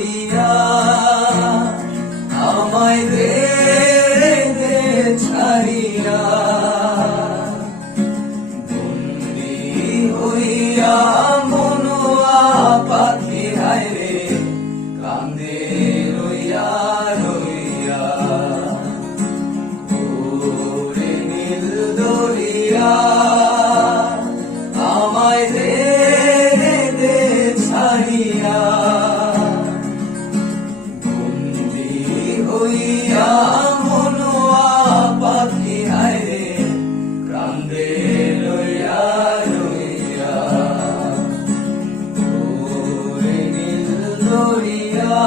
ধরিয়া আমায় দে দে ছাড়িয়া বন্দি হইয়া মনোয়া পাখি হায় রে কান্দে রইয়া রইয়া ওরে নীল দরিয়া আমায় দে দে ছাড়িয়া বন্দি হইয়া মনোয়া পাখি হায় রে কান্দে রইয়া রইয়া ওরে নীল দরিয়া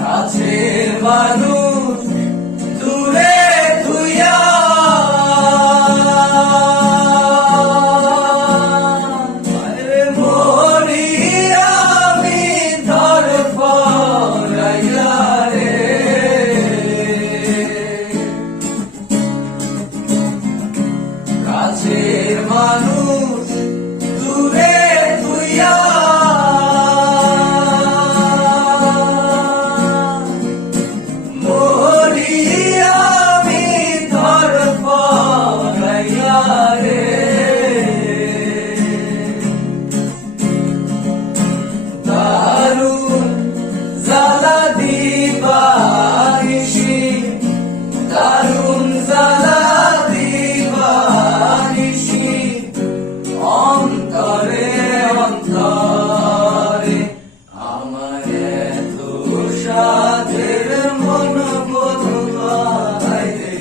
কাছের মানুষ দূরে থুইয়া মরি আমি ধড়ফড়াইয়া রে কাছের মানুষ দূরে থুইয়া দারুণ জ্বালা দিবানিশি দারুণ জ্বালা দিবানিশি অন্তরে অন্তরে আমার এত সাধের মন বোধ হয় রে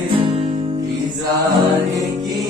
কি জানি কি